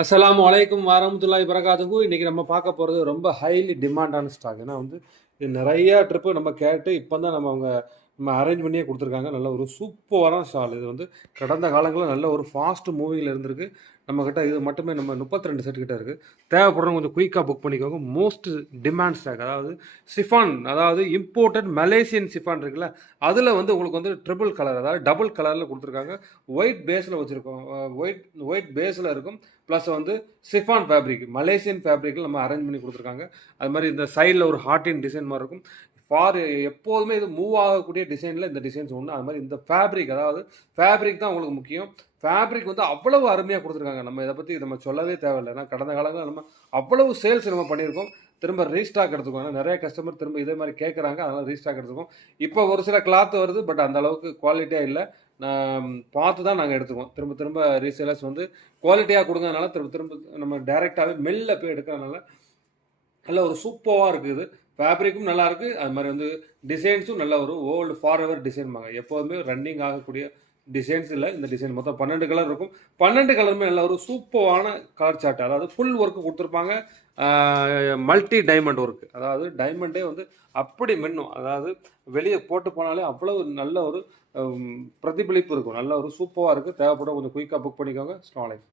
அஸ்ஸலாமு அலைக்கும் வரஹ்மத்துல்லாஹி வபரகாத்துஹு. இன்னைக்கு நம்ம பார்க்க போகிறது ரொம்ப ஹைலி டிமாண்டான ஸ்டாக். ஏன்னா வந்து இது நிறைய ட்ரிப்பு நம்ம கேட்டு இப்போ தான் நம்ம அரேஞ்ச் பண்ணியே கொடுத்துருக்காங்க. நல்ல ஒரு சூப்பரான ஸ்டால். இது வந்து கடந்த காலங்களில் நல்ல ஒரு ஃபாஸ்ட் மூவிங்கில் இருந்திருக்கு. நம்மக்கிட்ட இது மட்டுமே நம்ம 32 செட் கிட்ட இருக்குது. தேவைப்படுறவங்க கொஞ்சம் குயிக்காக புக் பண்ணிக்கோங்க. மோஸ்ட் டிமாண்ட் ஸ்டாக், அதாவது சிஃபான், அதாவது இம்போர்ட்டட் மலேசியன் சிஃபான் இருக்குல்ல, அதில் வந்து உங்களுக்கு வந்து ட்ரிபிள் கலர், அதாவது டபுள் கலரில் கொடுத்துருக்காங்க. ஒயிட் பேஸில் வச்சுருக்கோம். ஒயிட் பேஸில் இருக்கும். ப்ளஸ் வந்து சிஃபான் ஃபேப்ரிக், மலேசியன் ஃபேப்ரிக்கில் நம்ம அரேஞ்ச் பண்ணி கொடுத்துருக்காங்க. அது மாதிரி இந்த சைடில் ஒரு ஹார்ட்டின் டிசைன் மாதிரி இருக்கும். எப்போதுமே இது மூவ் ஆகக்கூடிய டிசைனில் இந்த டிசைன்ஸ் ஒன்று. அது மாதிரி இந்த ஃபேப்ரிக், அதாவது ஃபேப்ரிக் தான் உங்களுக்கு முக்கியம். ஃபேப்ரிக் வந்து அவ்வளவு அருமையாக கொடுத்துருக்காங்க. நம்ம இதை பற்றி நம்ம சொல்லவே தேவையில்லை. ஏன்னா கடந்த காலங்களில் நம்ம அவ்வளவு சேல்ஸ் நம்ம பண்ணியிருக்கோம். திரும்ப ரீஸ்டாக் எடுத்துக்கோங்க. ஏன்னா நிறைய கஸ்டமர் திரும்ப இதே மாதிரி கேட்குறாங்க. அதனால் ரீஸ்டாக் எடுத்துக்கோம். இப்போ ஒரு சில கிளாத் வருது, பட் அந்த அளவுக்கு குவாலிட்டியாக இல்லை. நான் பார்த்து தான் நாங்கள் எடுத்துக்குவோம். திரும்ப திரும்ப ரீசேலர்ஸ் வந்து குவாலிட்டியாக கொடுங்கறதுனால திரும்ப திரும்ப நம்ம டைரெக்டாகவே மெல்ல போய் எடுக்கிறதுனால நல்ல ஒரு சூப்பராக இருக்குது. ஃபேப்ரிக்கும் நல்லா இருக்குது. அது மாதிரி வந்து டிசைன்ஸும் நல்ல ஒரு ஓல்டு ஃபார் எவர் டிசைன்பாங்க. எப்போதுமே ரன்னிங் ஆகக்கூடிய டிசைன்ஸ் இல்லை. இந்த டிசைன் மொத்தம் 12 கலர் இருக்கும். 12 கலருமே நல்ல ஒரு சூப்பரான கலர் சார்ட். அதாவது ஃபுல் ஒர்க்கு கொடுத்துருப்பாங்க. மல்டி டைமண்ட் ஒர்க்கு, அதாவது டைமண்டே வந்து அப்படி மின்னும். அதாவது வெளியே போட்டு போனாலே அவ்வளவு நல்ல ஒரு பிரதிபலிப்பு இருக்கும். நல்ல ஒரு சூப்பராக இருக்குது. தேவைப்பட கொஞ்சம் குயிக்காக புக் பண்ணிக்கோங்க. அஸ்ஸலாமு அலைக்கும்.